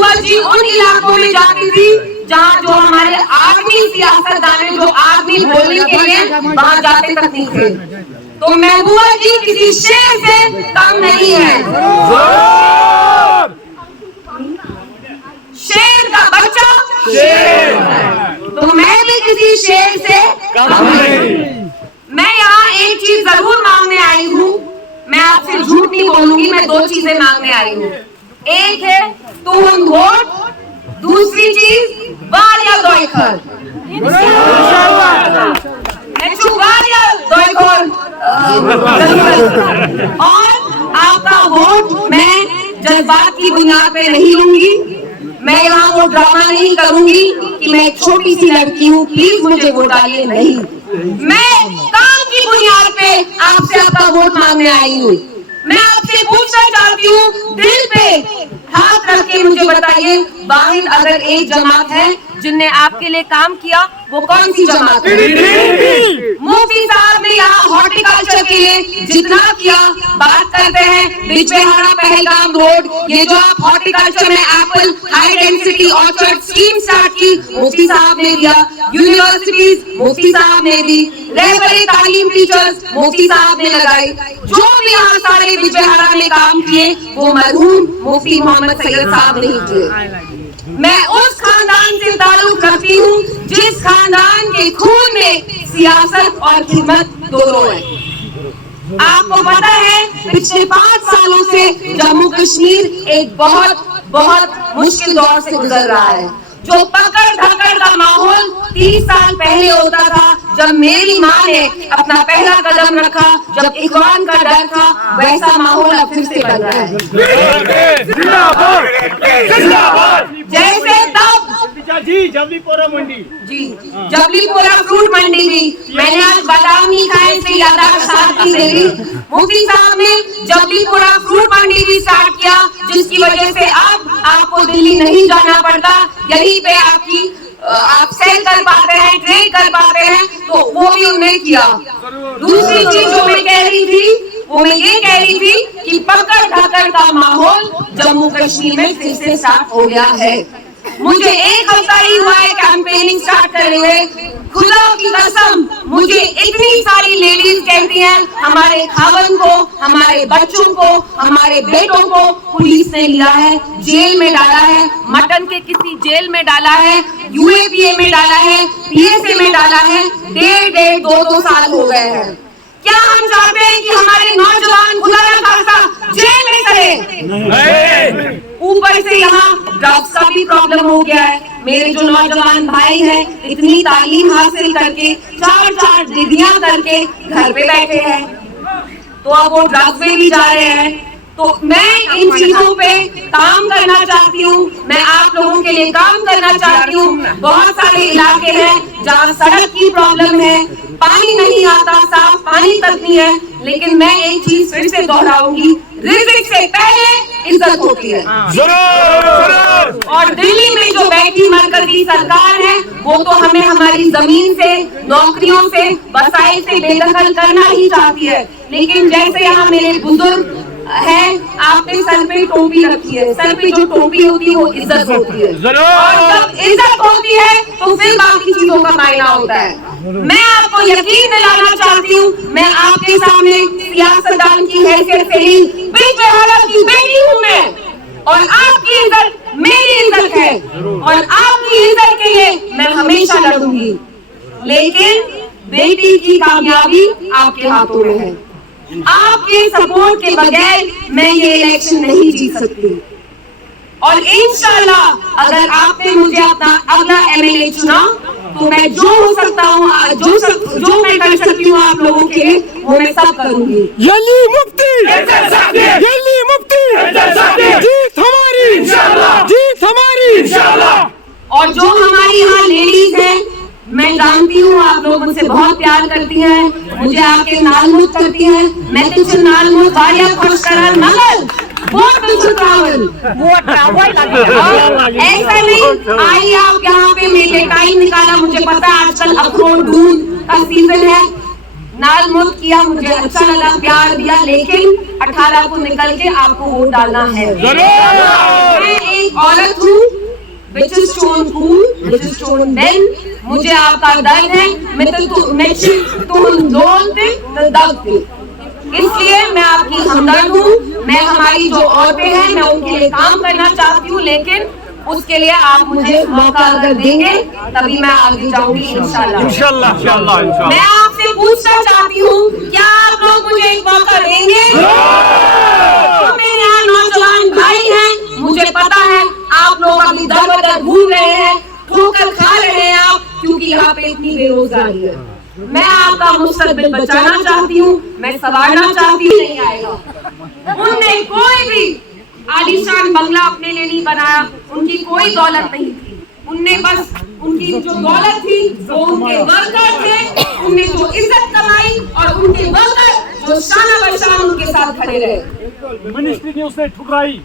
महबूबा जी उन इलाकों में जाती थी जहाँ जो हमारे आदमी सियासतदान जो आदमी बोलने के लिए वहां जाते तक नहीं थे। तो महबूबा जी किसी शेर से कम नहीं है। शेर का बच्चा शेर है, तो मैं भी किसी शेर से कम नहीं। मैं यहाँ एक चीज जरूर मांगने आई हूँ, मैं आपसे झूठ नहीं बोलूंगी, मैं 2 चीजें मांगने आई हूँ। एक है तुम वोट, दूसरी चीज वारिया दोइखर। और आपका वोट मैं जज्बात की बुनियाद पे नहीं लूंगी। मैं यहाँ वो ड्रामा नहीं करूंगी कि मैं एक छोटी सी लड़की हूँ, प्लीज मुझे वोट डालिए, नहीं। मैं काम की बुनियाद पे आपसे आपका वोट मांगने आई हूँ। मैं आपसे पूछना चाहती हूँ, दिल पे हाथ रख के मुझे बताइए, वाहिद अगर एक जमात है जिनने आपके लिए काम किया, वो कौन सी जमात है? मुफ्ती साहब ने यहाँ हॉर्टिकल्चर के लिए जितना किया, बात करते हैं बिजबेहारा पहलगाम रोड, ये जो आप हॉर्टिकल्चर में Apple high density orchard scheme start की, मुफ्ती साहब ने दिया। यूनिवर्सिटीज मुफ्ती साहब ने दी, रहबरे तालीम टीचर्स मुफ्ती साहब ने लगाई। जो भी यहाँ सारे बिजबेहारा में काम किए वो मरहूम मुफ्ती मोहम्मद सैयद साहब नहीं किए। मैं उस खानदान से ताल्लुक रखती हूँ जिस खानदान के खून में सियासत और खिदमत दोनों है। आपको पता है पिछले 5 सालों से जम्मू कश्मीर एक बहुत बहुत मुश्किल दौर से गुजर रहा है। जो पकड़ धकड़ का माहौल 30 साल पहले होता था, जब मेरी माँ ने अपना पहला कदम रखा, जब इखवान का डर था, वैसा माहौल अब फिर से बन रहा है। जैसे तब जी जबलीपुरा मंडी, जी जबलीपुरा फ्रूट मंडी भी मैंने आज बादाम नहीं खाए से यादाश्त की दे दी। मुफ्ती साहब ने जबलीपुरा फ्रूट मंडी भी स्टार्ट किया, जिसकी वजह से अब आपको दिल्ली नहीं जाना पड़ता, यहीं पे आप सेल कर पाते हैं, ट्रेड कर पाते हैं, तो वो भी उन्होंने किया। दूसरी चीज जो मैं कह रही थी, वो मैं ये कह रही थी कि पकड़ धकड़ का माहौल जम्मू कश्मीर में फिर से स्टार्ट हो गया है। मुझे 1 हफ्ता ही हुआ है कैंपेनिंग स्टार्ट करे हुए, खुदा की कसम मुझे इतनी सारी लेडीज कहती हैं हमारे खावन को, हमारे बच्चों को, हमारे बेटों को पुलिस ने लिया है, जेल में डाला है, मटन के किसी जेल में डाला है, यूएपीए में डाला है, पीएसए में डाला है, 1.5 2 साल हो गए हैं। क्या हम चाहते हैं कि हमारे नौजवान खुदा न खास्ता जेल में चले? ऊपर से यहाँ ड्रग्स का भी प्रॉब्लम हो गया है। मेरे जो नौजवान भाई हैं इतनी तालीम हासिल करके 4 डिग्रियां करके घर पे बैठे हैं, तो अब वो ड्रग्स में भी जा रहे हैं। तो मैं इन चीजों पे काम करना चाहती हूँ, मैं आप लोगों के लिए काम करना चाहती हूँ। बहुत सारे इलाके हैं जहाँ सड़क की प्रॉब्लम है, पानी नहीं आता, साफ पानी तक नहीं है, लेकिन मैं एक चीज फिर से दोहराऊंगी, रिज़्क से पहले इज्जत होती है। और दिल्ली में जो बैठी मरकजी सरकार है, वो तो हमें हमारी जमीन से, नौकरियों से, वसाइल से बेदखल करना ही चाहती है। लेकिन जैसे यहाँ मेरे बुजुर्ग है, आपने सर पे टोपी रखी है, सर पे जो टोपी होती है वो इज्जत होती है, और जब इज्जत होती है तो फिर बाकी चीजों का मायना होता है। मैं आपको यकीन दिलाना चाहती हूँ, मैं आपके सामने सियासतदान की हैसियत से ही बिजबेहारा की बेटी हूँ मैं, और आपकी इज्जत मेरी इज्जत है, और आपकी इज्जत के लिए मैं हमेशा लड़ूंगी। लेकिन बेटी की कामयाबी आपके हाथों में है, आपके सपोर्ट के बगैर मैं ये इलेक्शन नहीं जीत सकती। और इंशाल्लाह अगर आपने मुझे अपना अगला एमएलए चुना, तो मैं जो हो सकता हूँ, जो मैं कर सकती हूँ आप लोगों के लिए, वो मैं सब करूँगी। यली मुफ्ती, यली मुफ्ती, जीत हमारी इंशाल्लाह, जीत हमारी इंशाल्लाह। और जो हमारी यहाँ लेडीज हैं, मैं जानती हूँ आप लोग मुझसे बहुत प्यार करती हैं, मुझे आके नालमुद करती हैं, मैं तुझे नालमुद वारिया खुश करल मगर वोट तुझे ट्रैवल, वोट ट्रैवल लगेगा। ऐसा नहीं आई आप यहाँ पे मेरे टाइम निकाला, मुझे पता आजकल अखरोट दूध का सीजन है, नालमुद किया, मुझे अच्छा लगा, प्यार दिया, लेकिन 18 को निकल के आपको वोट डालना है। मैं एक एक औरत हूँ, which is torn cool, which is torn men. मुझे आपका दर्द है, मैं इसलिए मैं आपकी हमदर्द हूँ। मैं हमारी जो औरतें हैं मैं उनके लिए काम करना चाहती हूँ, लेकिन उसके लिए आप मुझे मौका अगर देंगे तभी मैं आगे जाऊंगी इंशाल्लाह। इंशाल्लाह इंशाल्लाह इंशाल्लाह। मैं आपसे पूछना चाहती हूँ, क्या आप लोग मुझे एक मौका देंगे? तो मेरे यहाँ नौजवान भाई हैं, मुझे पता है आप लोग अभी दर बदर घूम रहे हैं, ठोकर खा रहे हैं आप, क्योंकि यहाँ पे इतनी बेरोजगारी है। मैं आपका मुस्तकबिल बचाना चाहती हूँ, मैं संवारना चाहती हूँ। नहीं आएगा। उनने कोई भी आलीशान बंगला अपने लिए नहीं बनाया, उनकी कोई दौलत नहीं थी। उनने बस उनकी जो दौलत थी वो उनके वर्कर थे, उनने जो इज्जत कमाई और उनके वर्कर जो शाना बशान उनके साथ खड़े रहे। मिनिस्ट्री ने उसने ठुकराई।